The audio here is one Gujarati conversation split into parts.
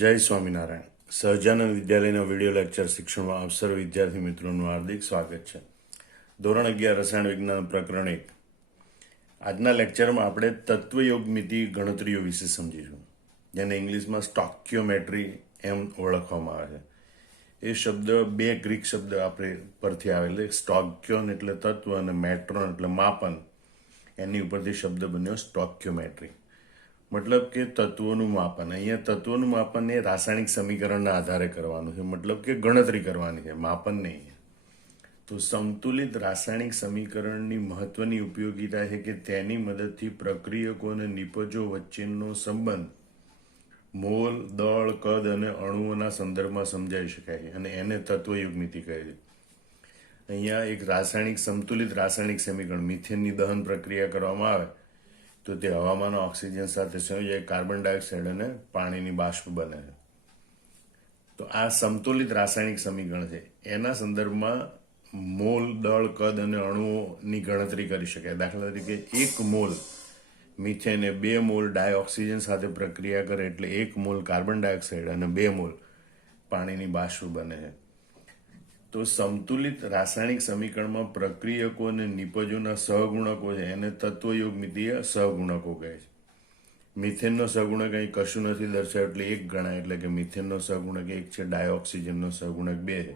જય સ્વામિનારાયણ. સહજાનંદ વિદ્યાલયના વિડીયો લેક્ચર શિક્ષણમાં આપ સર્વ વિદ્યાર્થી મિત્રોનું હાર્દિક સ્વાગત છે. ધોરણ 11 રસાયણ વિજ્ઞાન પ્રકરણ 1. આજના લેક્ચરમાં આપણે તત્વયોગમિતિ ગણતરીઓ વિશે સમજીશું, જેને ઇંગ્લિશમાં સ્ટોક્યોમેટ્રી એમ ઓળખવામાં આવે છે. એ શબ્દ બે ગ્રીક શબ્દ આપણે પરથી આવેલ. સ્ટોક્યોન એટલે તત્વ અને મેટ્રોન એટલે માપન. એની ઉપરથી શબ્દ બન્યો સ્ટોક્યોમેટ્રી, મતલબ કે તત્વોનું માપન. અહીંયા તત્વોનું માપન એ રાસાયણિક સમીકરણના આધારે કરવાનું છે, મતલબ કે ગણતરી કરવાની છે, માપન નહીં. તો સમતુલિત રાસાયણિક સમીકરણની મહત્વની ઉપયોગિતા છે કે તેની મદદથી પ્રક્રિયકો અને નિપજો વચ્ચેનો સંબંધ મોલ, દળ, કદ અને અણુઓના સંદર્ભમાં સમજાવી શકાય છે, અને એને તત્વયોગમિતિ કહે છે. અહીંયા એક સંતુલિત રાસાયણિક સમીકરણ, મિથેનની દહન પ્રક્રિયા કરવામાં આવે તો તે હવામાન ઓક્સિજન સાથે સંયોજાઈ કાર્બન ડાયોક્સાઇડ અને પાણીની બાષ્પ બને છે. તો આ સમતુલિત રાસાયણિક સમીકરણ છે. એના સંદર્ભમાં મોલ, દળ, કદ અને અણુઓની ગણતરી કરી શકાય. દાખલા તરીકે 1 મોલ મિથેન એ 2 મોલ ડાયોક્સિજન સાથે પ્રક્રિયા કરે એટલે 1 મોલ કાર્બન ડાયોક્સાઇડ અને 2 મોલ પાણીની બાષ્પ બને છે. તો સમતુલિત રાસાયણિક સમીકરણમાં પ્રક્રિયકો અને નિપજોના સહગુણકો છે, એને તત્વયોગમિતિય સહગુણકો કહે છે. મિથેનનો સહગુણક અહીં કશું નથી દર્શાવ્યું એટલે 1 ગણાય, એટલે કે મિથેનનો સહગુણક 1 છે, ડાયોક્સિજનનો સહગુણક 2 છે.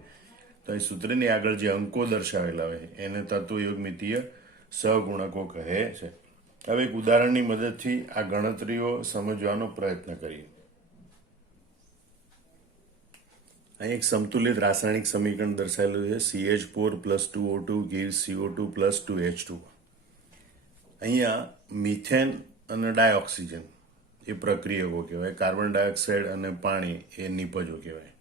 તો અહીં સૂત્રની આગળ જે અંકો દર્શાવેલા હોય એને તત્વયોગમિતિય સહગુણકો કહે છે. હવે એક ઉદાહરણની મદદથી આ ગણતરીઓ સમજવાનો પ્રયત્ન કરીએ. અહીં એક સમતુલિત રાસાયણિક સમીકરણ દર્શાવેલું છે. CH4 + 2O2 gives CO2 + 2H2. અહીંયા મિથેન અને ડાયોક્સિજન એ પ્રક્રિયકો કહેવાય, કાર્બન ડાયોક્સાઇડ અને પાણી એ નિપજો કહેવાય.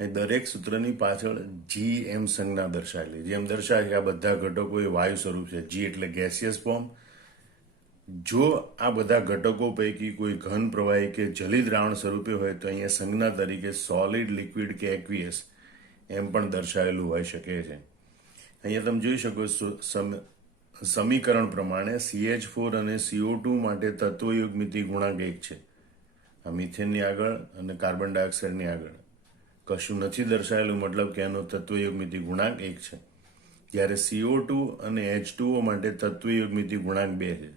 અહીં દરેક સૂત્રની પાછળ GM સંજ્ઞા દર્શાવેલી, જેમ દર્શાવે કે આ બધા ઘટકો એ વાયુ સ્વરૂપ છે. G એટલે ગેસિયસ ફોર્મ. જો આ બધા ઘટકો પૈકી કોઈ ઘન, પ્રવાહી કે જલી દ્રાવણ સ્વરૂપે હોય તો અહીંયા સંજ્ઞા તરીકે સોલિડ, લિક્વિડ કે એક્વિયસ એમ પણ દર્શાવેલું હોઈ શકે છે. અહીંયા તમે જોઈ શકો સમીકરણ પ્રમાણે CH4 અને CO2 માટે તત્વયોગમિતિ ગુણાંક 1 છે. આ મિથેનની આગળ અને કાર્બન ડાયોક્સાઇડની આગળ કશું નથી દર્શાવેલું, મતલબ કે એનો તત્વયોગમિતિ ગુણાંક 1 છે. જ્યારે CO2 અને H2O માટે તત્વયોગમિતિ ગુણાંક 2 છે.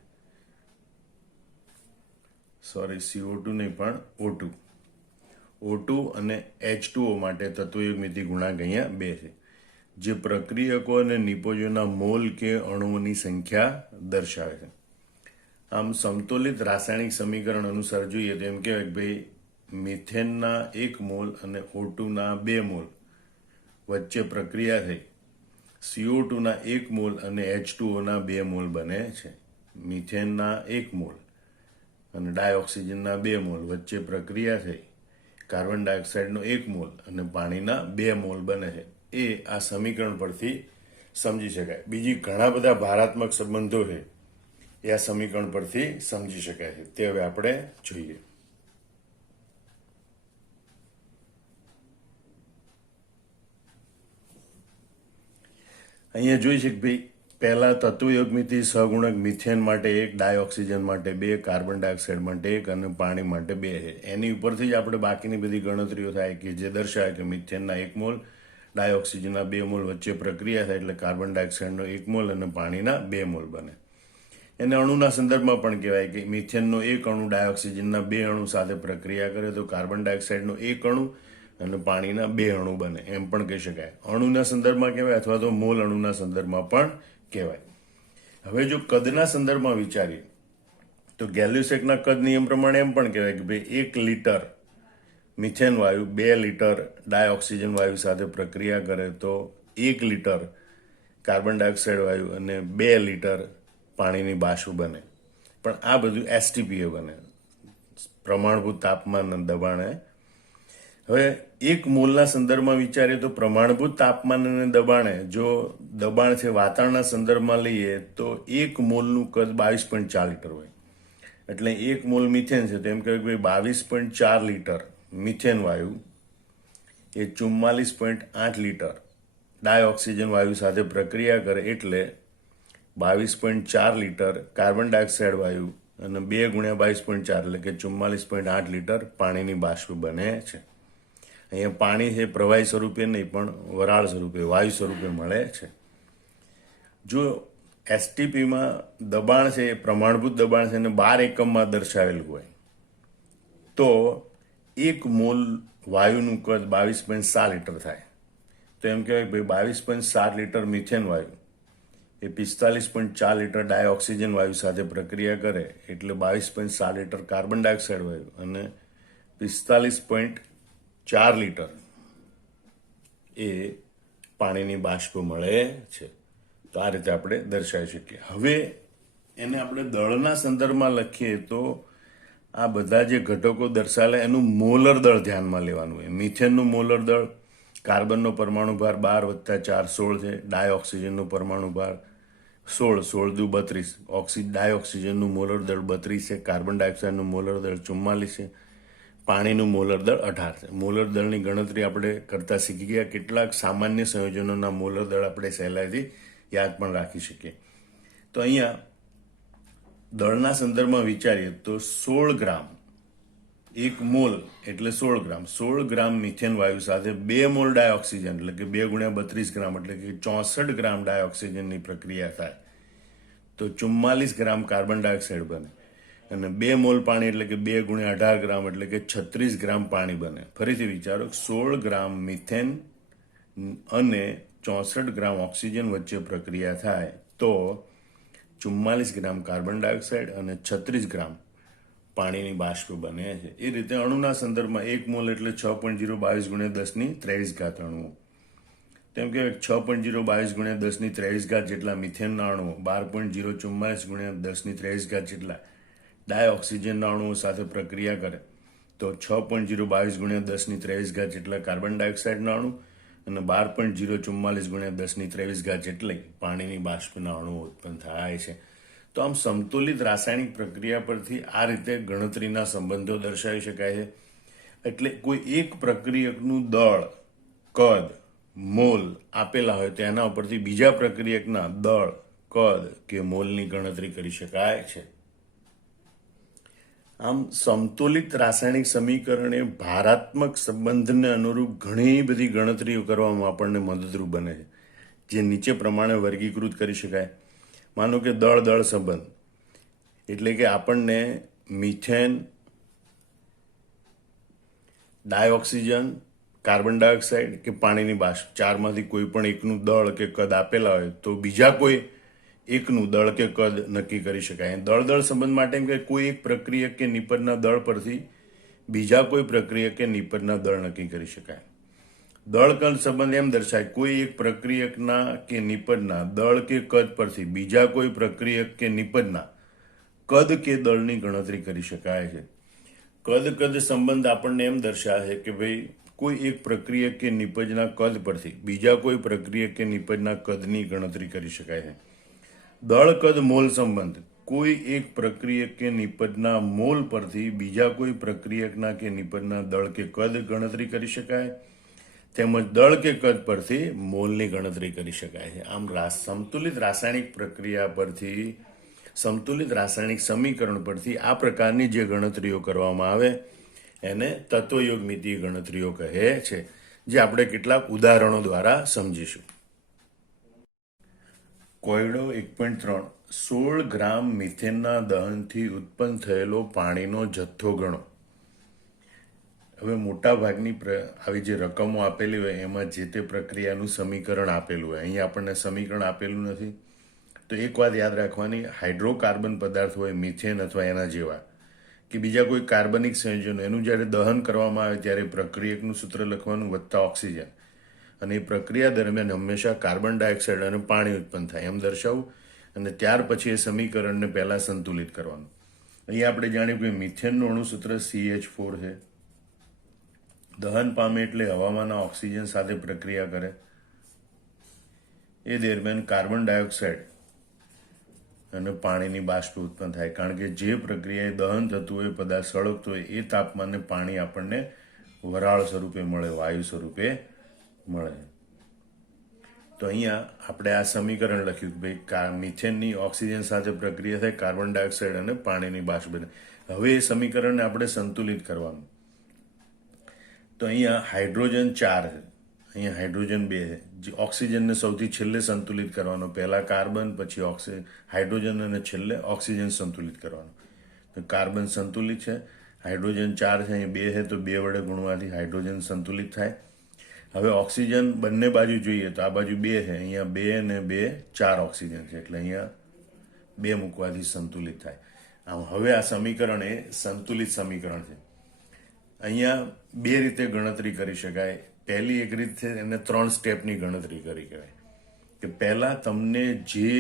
CO2 નહીં પણ O2. O2 અને H2O માટે તત્વયોગમિતિ ગુણાંક અહીંયા 2 છે, જે પ્રક્રિયકો અને નિપજોના મોલ કે અણુઓની સંખ્યા દર્શાવે છે. આમ સમતુલિત રાસાયણિક સમીકરણ અનુસાર જોઈએ તો એમ કહેવાય કે ભાઈ મિથેનના 1 મોલ અને O2ના 2 મોલ વચ્ચે પ્રક્રિયા થઈ CO2ના 1 મોલ અને H2Oના 2 મોલ બને છે. મિથેનના 1 મોલ અને ડાયોક્સિજનના 2 મોલ વચ્ચે પ્રક્રિયા થઈ કાર્બન ડાયોક્સાઇડનો 1 મોલ અને પાણીના 2 મોલ બને છે. એ આ સમીકરણ પરથી સમજી શકાય. બીજી ઘણા બધા ભારાત્મક સંબંધો છે એ આ સમીકરણ પરથી સમજી શકાય છે. તે હવે આપણે જોઈએ. અહીંયા જોઈ છે કે ભાઈ પહેલા તત્વયોગમિતિ સહગુણક મિથેન માટે 1, ડાયોક્સિજન માટે 2, કાર્બન ડાયોક્સાઇડ માટે 1 અને પાણી માટે 2 છે. એની ઉપરથી જ આપણે બાકીની બધી ગણતરીઓ થાય કે જે દર્શાવે કે મિથેનના 1 મોલ, ડાયોક્સિજનના 2 મોલ વચ્ચે પ્રક્રિયા થાય એટલે કાર્બન ડાયોક્સાઇડનો 1 મોલ અને પાણીના 2 મોલ બને. એને અણુના સંદર્ભમાં પણ કહેવાય કે મિથેનનો 1 અણુ ડાયોક્સિજનના 2 અણુ સાથે પ્રક્રિયા કરે તો કાર્બન ડાયોક્સાઇડનો 1 અણુ અને પાણીના 2 અણુ બને, એમ પણ કહી શકાય. અણુના સંદર્ભમાં કહેવાય અથવા તો મોલ અણુના સંદર્ભમાં પણ કહેવાય. હવે જો કદના સંદર્ભમાં વિચારીએ તો ગેલ્યુસેકના કદ નિયમ પ્રમાણે એમ પણ કહેવાય કે ભાઈ 1 લિટર મિથેન વાયુ 2 લિટર ડાયોક્સિજન વાયુ સાથે પ્રક્રિયા કરે તો 1 લિટર કાર્બન ડાયોક્સાઇડ વાયુ અને 2 લિટર પાણીની બાષ્પ બને. પણ આ બધું STPA બને, પ્રમાણભૂત તાપમાન અને દબાણે. હવે 1 મોલના સંદર્ભમાં વિચારીએ તો પ્રમાણભૂત તાપમાન અને દબાણે, જો દબાણ છે વાતાવરણના સંદર્ભમાં લઈએ તો 1 મોલનું કદ 22.4 લિટર હોય. એટલે 1 મોલ મિથેન છે તો એમ કહેવાય કે 22.4 લિટર મિથેન વાયુ એ 44.8 લિટર ડાયોક્સિજન વાયુ સાથે પ્રક્રિયા કરે એટલે 22.4 લિટર કાર્બન ડાયોક્સાઇડ વાયુ અને 2 ગુણ્યા 22.4 એટલે કે 44.8 લીટર પાણીની બાષ્પ બને છે. અહીંયા પાણી છે પ્રવાહી સ્વરૂપે નહીં પણ વરાળ સ્વરૂપે, વાયુ સ્વરૂપે મળે છે. જો એસટીપીમાં દબાણ છે એ પ્રમાણભૂત દબાણ છે અને 12 એકમમાં દર્શાવેલું હોય તો 1 મોલ વાયુનું કદ 22.7 લીટર થાય. તો એમ કહેવાય કે ભાઈ 22.7 લીટર મિથેન વાયુ એ 45.4 લીટર ડાયઓક્સિજન વાયુ સાથે પ્રક્રિયા કરે એટલે 22.7 લીટર કાર્બન ડાયોક્સાઇડ વાયુ અને 45.4 લીટર એ પાણીની બાષ્પ મળે છે. તો આ રીતે આપણે દર્શાવી શકીએ. હવે એને આપણે દળના સંદર્ભમાં લખીએ તો આ બધા જે ઘટકો દર્શાવેલા એનું મોલર દળ ધ્યાનમાં લેવાનું હોય. મિથેનનું મોલર દળ, કાર્બનનો પરમાણુ ભાર 12 + 4 16 છે, ડાયઓક્સિજનનો પરમાણુ ભાર 16, 16 દુ 32, ડાયઓક્સિજનનું મોલર દળ 32 છે, કાર્બન ડાયોક્સાઇડનું મોલર દળ 44 છે, પાણીનું મોલર દળ 18 છે. મોલર દળની ગણતરી આપણે કરતા શીખી ગયા. કેટલાક સામાન્ય સંયોજનોના મોલર દળ આપણે સહેલાઈથી યાદ પણ રાખી શકીએ. તો અહીંયા દળના સંદર્ભમાં વિચારીએ તો 16 ગ્રામ, 1 મોલ એટલે 16 ગ્રામ, 16 ગ્રામ મિથેન વાયુ સાથે 2 મોલ ડાયોક્સિજન એટલે કે 2 ગુણ્યા 32 ગ્રામ એટલે કે 64 ગ્રામ ડાયોક્સિજનની પ્રક્રિયા થાય તો 44 ગ્રામ કાર્બન ડાયોક્સાઇડ બને અને 2 મોલ પાણી એટલે કે 2 ગુણ્યા 18 ગ્રામ એટલે કે 36 ગ્રામ પાણી બને. ફરીથી વિચારો, 16 ગ્રામ મિથેન અને 64 ગ્રામ ઓક્સિજન વચ્ચે પ્રક્રિયા થાય તો 44 ગ્રામ કાર્બન ડાયોક્સાઇડ અને 36 ગ્રામ પાણીની બાષ્પ બને છે. એ રીતે અણુના સંદર્ભમાં 1 મોલ એટલે 6.022 ગુણ્યા 10 ની 23 અણુઓ. તેમ કે 6.022 ગુણ્યા 10 ની 23 જેટલા મિથેનના અણુઓ, 12.044 ગુણ્યા 10 ની 23 જેટલા ડાયઓક્સિજનના અણુઓ સાથે પ્રક્રિયા કરે તો 6.022 ગુણ્યા 10 ની 23 જેટલા કાર્બન ડાયોક્સાઇડના અણુ અને 12.044 ગુણ્યા 10 ની 23 જેટલી પાણીની બાષ્પના અણુઓ ઉત્પન્ન થાય છે. તો આમ સમતુલિત રાસાયણિક પ્રક્રિયા પરથી આ રીતે ગણતરીના સંબંધો દર્શાવી શકાય છે. એટલે કોઈ એક પ્રક્રિયકનું દળ, કદ, મોલ આપેલા હોય તો એના ઉપરથી બીજા પ્રક્રિયકના દળ, કદ કે મોલની ગણતરી કરી શકાય છે. આમ સમતુલિત રાસાયણિક સમીકરણ એ ભારાત્મક સંબંધને અનુરૂપ ઘણી બધી ગણતરીઓ કરવામાં આપણને મદદરૂપ બને છે, જે નીચે પ્રમાણે વર્ગીકૃત કરી શકાય. માનો કે દળ સંબંધ એટલે કે આપણને મિથેન, ડાયોક્સિજન, કાર્બન ડાયોક્સાઇડ કે પાણીની બાષ્પ ચારમાંથી કોઈ પણ એકનું દળ કે કદ આપેલા હોય તો બીજા કોઈ એકનું દળ કે કદ નક્કી કરી શકાય. દળ સંબંધ માટે એમ કે કોઈ એક પ્રક્રિયક કે નિપજના દળ પરથી બીજા કોઈ પ્રક્રિયક કે નિપજના દળ નક્કી કરી શકાય. દળ કદ સંબંધ એમ દર્શાય કોઈ એક પ્રક્રિયકના કે નિપજના દળ કે કદ પરથી બીજા કોઈ પ્રક્રિયક કે નિપજના કદ કે દળની ગણતરી કરી શકાય છે. કદ સંબંધ આપણને એમ દર્શાવે કે ભાઈ કોઈ એક પ્રક્રિયક કે નિપજના કદ પરથી બીજા કોઈ પ્રક્રિયક કે નિપજના કદની ગણતરી કરી શકાય છે. દળ કદ મોલ સંબંધ કોઈ એક પ્રક્રિયક કે નિપજના મોલ પરથી બીજા કોઈ પ્રક્રિયકના કે નિપજના દળ કે કદ ગણતરી કરી શકાય, તેમજ દળ કે કદ પરથી મોલની ગણતરી કરી શકાય છે. આમ સમતુલિત રાસાયણિક પ્રક્રિયા પરથી, સમતુલિત રાસાયણિક સમીકરણ પરથી આ પ્રકારની જે ગણતરીઓ કરવામાં આવે એને તત્વયોગમિતીય ગણતરીઓ કહે છે, જે આપણે કેટલાક ઉદાહરણો દ્વારા સમજીશું. કોયડો 1.3 16 ગ્રામ મિથેનના દહનથી ઉત્પન્ન થયેલો પાણીનો જથ્થો ગણો. હવે મોટા ભાગની આવી જે રકમો આપેલી હોય એમાં જે તે પ્રક્રિયાનું સમીકરણ આપેલું હોય. અહીં આપણને સમીકરણ આપેલું નથી. તો એક વાત યાદ રાખવાની, હાઇડ્રોકાર્બન પદાર્થ હોય મિથેન અથવા એના જેવા કે બીજા કોઈ કાર્બનિક સંયોજનો, એનું જ્યારે દહન કરવામાં આવે ત્યારે પ્રક્રિયકનું સૂત્ર લખવાનું વત્તા ઓક્સિજન, અને એ પ્રક્રિયા દરમિયાન હંમેશા કાર્બન ડાયોક્સાઇડ અને પાણી ઉત્પન્ન થાય એમ દર્શાવવું અને ત્યાર પછી એ સમીકરણને પહેલાં સંતુલિત કરવાનું. અહીં આપણે જાણ્યું કે મિથેનનું અણુસૂત્ર CH4 છે. દહન પામે એટલે હવામાંના ઓક્સિજન સાથે પ્રક્રિયા કરે. એ દરમિયાન કાર્બન ડાયોક્સાઇડ અને પાણીની બાષ્પ ઉત્પન્ન થાય, કારણ કે જે પ્રક્રિયાએ દહન થતું હોય, પદાર્થ સળગતો હોય એ તાપમાને પાણી આપણને વરાળ સ્વરૂપે મળે, વાયુ સ્વરૂપે મળે. તો અહીંયા આપણે આ સમીકરણ લખ્યું કે ભાઈ મિથેનની ઓક્સિજન સાથે પ્રક્રિયા થાય, કાર્બન ડાયોક્સાઇડ અને પાણીની બાષ્પ બને. હવે એ સમીકરણને આપણે સંતુલિત કરવાનું. તો અહીંયા હાઇડ્રોજન 4 છે, અહીંયા હાઇડ્રોજન 2 છે. જે ઓક્સિજનને સૌથી છેલ્લે સંતુલિત કરવાનો, પહેલા કાર્બન, પછી હાઇડ્રોજન અને છેલ્લે ઓક્સિજન સંતુલિત કરવાનું. તો કાર્બન સંતુલિત છે, હાઇડ્રોજન 4 છે, અહીં 2 છે, તો 2 વડે ગુણવાથી હાઇડ્રોજન સંતુલિત થાય. હવે ઓક્સિજન બંને બાજુ જોઈએ તો આ બાજુ 2 છે, અહીંયા 2 ને 2 4 ઓક્સિજન છે, એટલે અહીંયા 2 મૂકવાથી સંતુલિત થાય. આમ હવે આ સમીકરણ એ સંતુલિત સમીકરણ છે. અહીંયા 2 રીતે ગણતરી કરી શકાય. પહેલી એક રીત છે, એને 3 સ્ટેપની ગણતરી કરી કહેવાય. કે પહેલા તમને જે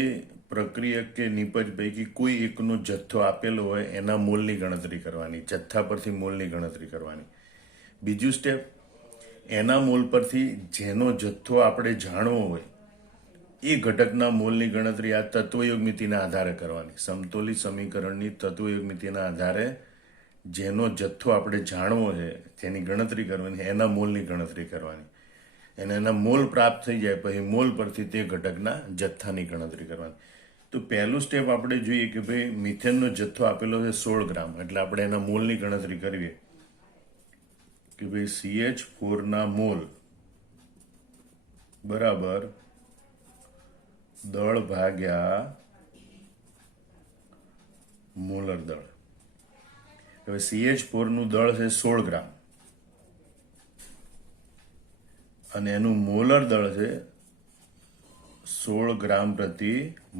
પ્રક્રિયક કે નિપજ પૈકી કોઈ એકનો જથ્થો આપેલો હોય એના મોલની ગણતરી કરવાની, જથ્થા પરથી મોલની ગણતરી કરવાની. બીજું સ્ટેપ, એના મોલ પરથી જેનો જથ્થો આપણે જાણવો હોય એ ઘટકના મોલની ગણતરી આ તત્વયોગમિતિના આધારે કરવાની. સમતોલિત સમીકરણની તત્વયોગમિતિના આધારે જેનો જથ્થો આપણે જાણવો છે, જેની ગણતરી કરવાની, એના મોલની ગણતરી કરવાની. અને એના મોલ પ્રાપ્ત થઈ જાય પછી મોલ પરથી તે ઘટકના જથ્થાની ગણતરી કરવાની. તો પહેલું સ્ટેપ આપણે જોઈએ કે ભાઈ મિથેનનો જથ્થો આપેલો છે 16 ગ્રામ, એટલે આપણે એના મોલની ગણતરી કરીએ કે ભાઈ CH4 ના મોલ બરાબર દળ ભાગ્યા મોલર દળ. હવે CH4 નું દળ છે 16 ગ્રામ અને એનું મોલર દળ છે 16 ગ્રામ પ્રતિ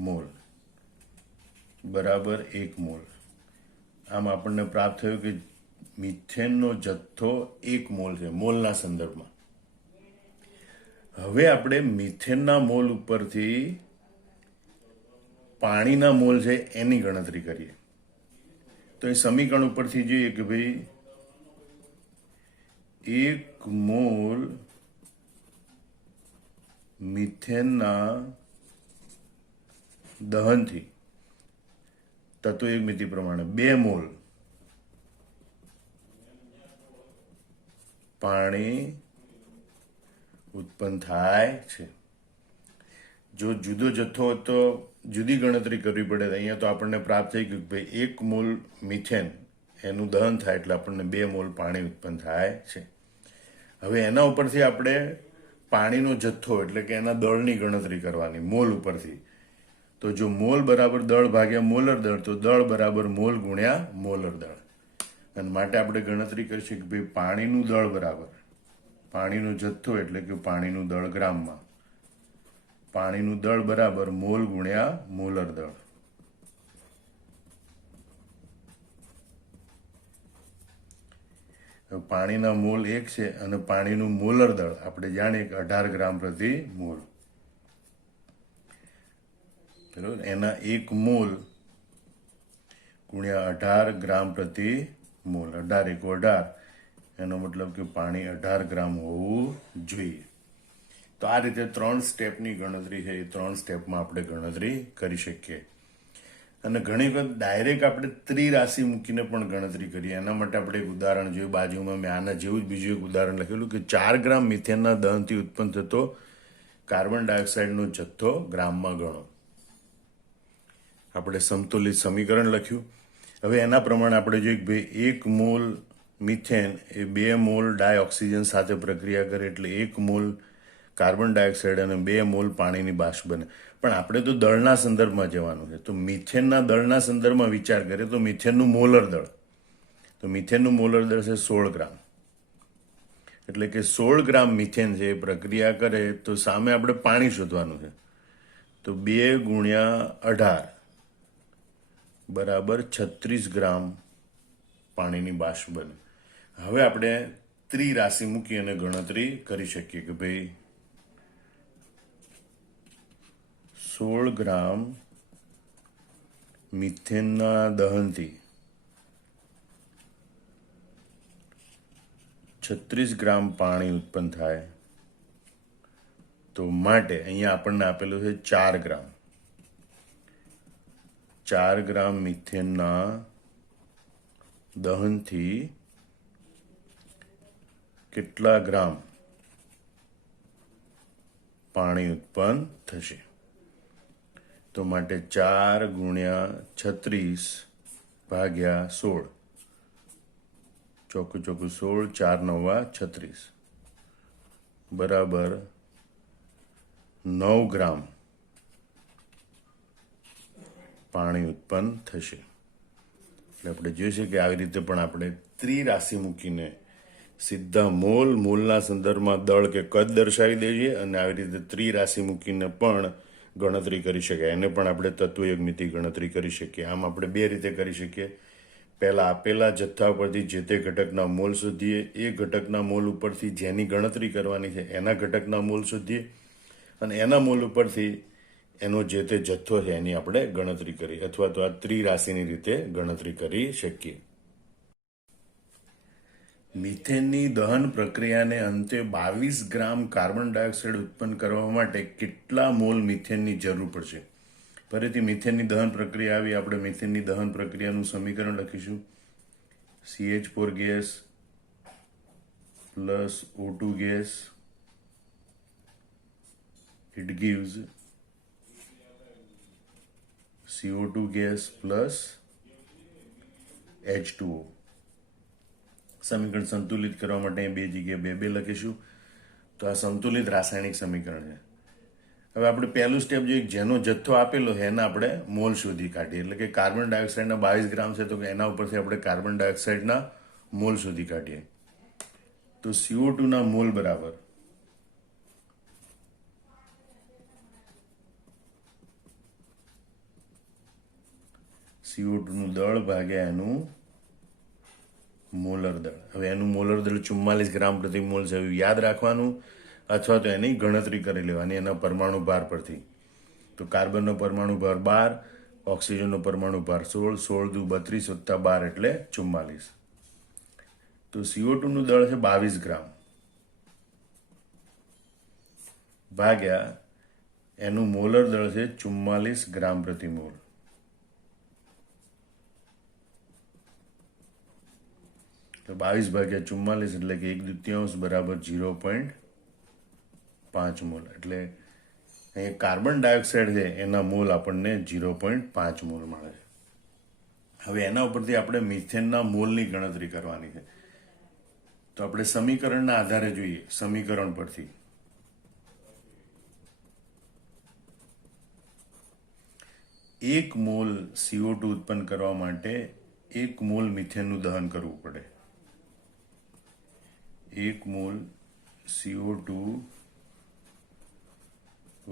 મોલ બરાબર 1 મોલ. આમ આપણને પ્રાપ્ત થયું કે મિથેનનો જથ્થો 1 મોલ છે મોલના સંદર્ભમાં. હવે આપણે મિથેનના મોલ ઉપરથી પાણીના મોલ છે એની ગણતરી કરીએ. તો એ સમીકરણ ઉપરથી જોઈએ કે ભાઈ 1 મોલ મિથેનના દહનથી તત્વયોગમિતિ પ્રમાણે 2 મોલ પાણી ઉત્પન્ન થાય છે. જો જુદો જથ્થો હોય તો જુદી ગણતરી કરવી પડે. અહીંયા તો આપણને પ્રાપ્ત થઈ ગયું કે ભાઈ 1 મોલ મિથેન એનું દહન થાય એટલે આપણને 2 મોલ પાણી ઉત્પન્ન થાય છે. હવે એના ઉપરથી આપણે પાણીનો જથ્થો એટલે કે એના દળની ગણતરી કરવાની મોલ ઉપરથી. તો જો મોલ બરાબર દળ ભાગ્યા મોલર દળ, તો દળ બરાબર મોલ ગુણ્યા મોલર દળ. અને માટે આપણે ગણતરી કરીશું કે ભાઈ પાણીનું દળ બરાબર પાણીનો જથ્થો એટલે કે પાણીનું દળ ગ્રામમાં, પાણીનું દળ બરાબર મોલ ગુણ્યા મોલર દળ. પાણીના મોલ 1 છે અને પાણીનું મોલર દળ આપણે જાણીએ કે 18 ગ્રામ પ્રતિ મોલ. બરાબર, એના 1 મોલ ગુણ્યા 18 ગ્રામ પ્રતિ મોલ, 18 = 18, એનો મતલબ કે પાણી 18 ગ્રામ હોવું જોઈએ. તો આ રીતે 3 સ્ટેપની ગણતરી છે, એ 3 સ્ટેપમાં આપણે ગણતરી કરી શકીએ. અને ઘણી વખત ડાયરેક્ટ આપણે ત્રિરાશિ મૂકીને પણ ગણતરી કરીએ. એના માટે આપણે એક ઉદાહરણ જોયું બાજુમાં, મેં આના જેવું જ બીજું એક ઉદાહરણ લખેલું કે 4 ગ્રામ મિથેનના દહનથી ઉત્પન્ન થતો કાર્બન ડાયોક્સાઇડનો જથ્થો ગ્રામમાં ગણો. આપણે સમતુલિત સમીકરણ લખ્યું. હવે એના પ્રમાણે આપણે જોઈએ કે ભાઈ 1 મોલ મિથેન એ 2 મોલ ડાયઓક્સિજન સાથે પ્રક્રિયા કરે એટલે 1 મોલ કાર્બન ડાયોક્સાઇડ અને 2 મોલ પાણીની બાષ્પ બને. પણ આપણે તો દળના સંદર્ભમાં જવાનું છે. તો મિથેનના દળના સંદર્ભમાં વિચાર કરીએ તો મિથેનનું મોલર દળ, તો મિથેનનું મોલર દળ છે 16 ગ્રામ. એટલે કે 16 ગ્રામ મિથેન છે એ પ્રક્રિયા કરે તો સામે આપણે પાણી શોધવાનું છે. તો 2 ગુણ્યા 18 બરાબર 36 ગ્રામ પાણીની બાષ્પ બને. હવે આપણે ત્રિરાશિ મૂકી અને ગણતરી કરી શકીએ કે ભાઈ 16 ગ્રામ મિથેનના દહનથી 36 ગ્રામ પાણી ઉત્પન્ન થાય. તો માટે અહીંયા આપણને આપેલું છે 4 ગ્રામ. 4 ગ્રામ મિથેનના દહનથી કેટલા ગ્રામ પાણી ઉત્પન્ન થશે. તો માટે 4 ગુણ્યા 36 ભાગ્યા 16, ચોખ્ખું 16, 4 નવા 36 બરાબર 9 ગ્રામ પાણી ઉત્પન્ન થશે. એટલે આપણે જોઈશું કે આવી રીતે પણ આપણે ત્રિરાશિ મૂકીને સીધા મોલના સંદર્ભમાં દળ કે કદ દર્શાવી દઈએ અને આવી રીતે ત્રિરાશિ મૂકીને પણ ગણતરી કરી શકાય. એને પણ આપણે તત્વયોગની ગણતરી કરી શકીએ. આમ આપણે 2 રીતે કરી શકીએ. પહેલા આપેલા જથ્થા પરથી જે તે ઘટકના મોલ શોધીએ, એ ઘટકના મોલ ઉપરથી જેની ગણતરી કરવાની છે એના ઘટકના મોલ શોધીએ અને એના મોલ ઉપરથી એનો જે તે જથ્થો છે એની આપણે ગણતરી કરી, અથવા તો આ ત્રિરાશિની રીતે ગણતરી કરી શકીએ. મિથેનની દહન પ્રક્રિયાને અંતે 22 ગ્રામ કાર્બન ડાયોક્સાઇડ ઉત્પન્ન કરવા માટે કેટલા મોલ મિથેનની જરૂર પડશે? ફરીથી મિથેનની દહન પ્રક્રિયા આવી. આપણે મિથેનની દહન પ્રક્રિયાનું સમીકરણ લખીશું. CH4 gas plus O2 gas, it gives CO2 gas plus H2O. સમીકરણ સંતુલિત કરવા માટે 2 જગ્યાએ 2 લખીશું. તો આ સંતુલિત રાસાયણિક સમીકરણ છે. હવે આપણે પહેલું સ્ટેપ જોઈએ, જેનો જથ્થો આપેલો છે એના આપણે મોલ શોધી કાઢીએ. એટલે કે કાર્બન ડાયોક્સાઇડના 22 ગ્રામ છે, તો એના ઉપરથી આપણે કાર્બન ડાયોક્સાઇડના મોલ શોધી કાઢીએ. તો CO2 ના મોલ બરાબર CO2 નું દળ ભાગ્યા એનું મોલર દળ. હવે એનું મોલર દળ 44 ગ્રામ પ્રતિ મોલ છે, એવું યાદ રાખવાનું અથવા તો એની ગણતરી કરી લેવાની એના પરમાણુ ભાર પરથી. તો કાર્બનનો પરમાણુ ભાર 12, ઓક્સિજનનો પરમાણુ ભાર 16, 16 દુ 32 વત્તા 12 એટલે 44. તો CO2 નું દળ છે 22 ગ્રામ ભાગ્યા એનું મોલર દળ છે 44 ગ્રામ પ્રતિ મોલ. તો 22 ભાગ્યા 44 એટલે કે 1/2 બરાબર 0.5 મોલ. એટલે અહીંયા કાર્બન ડાયોક્સાઇડ છે એના મોલ આપણને 0.5 મોલ મળે છે. હવે એના ઉપરથી આપણે મિથેનના મોલની ગણતરી કરવાની છે. તો આપણે સમીકરણના આધારે જોઈએ. સમીકરણ પરથી 1 મોલ CO2 ઉત્પન્ન કરવા માટે 1 મોલ મિથેનનું દહન કરવું પડે. 1 મોલ CO2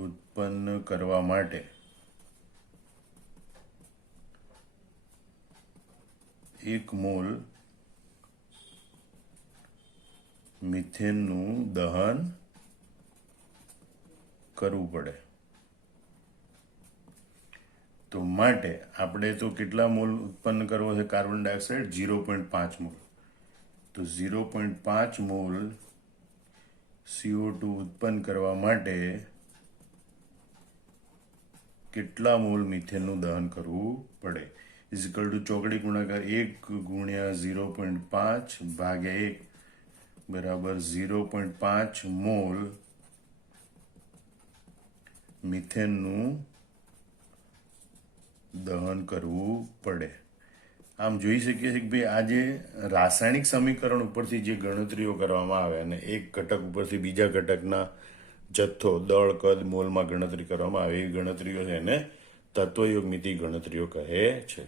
ઉત્પન્ન કરવા માટે 1 મોલ મિથેનનું દહન કરવું પડે. તો માટે આપણે તો કેટલા મોલ ઉત્પન્ન કરવો છે કાર્બન ડાયોક્સાઇડ? 0.5 મોલ. તો 0.5 મોલ CO2 ઉત્પન્ન કરવા માટે કેટલા મોલ મિથેનનું દહન કરવું પડે? ઇઝિકલ ટુ ચોકડી ગુણાકાર 1 ગુણ્યા 0.5 ભાગ્યા 1 બરાબર 0.5 મોલ મિથેનનું દહન કરવું પડે. આમ જોઈ શકીએ છીએ કે ભાઈ આ જે રાસાયણિક સમીકરણ ઉપરથી જે ગણતરીઓ કરવામાં આવે અને એક ઘટક ઉપરથી બીજા ઘટકના જથ્થો, દળ, કદ, મોલમાં ગણતરી કરવામાં આવે, એ ગણતરીઓ છે એને તત્વયોગમિતિ ગણતરીઓ કહે છે.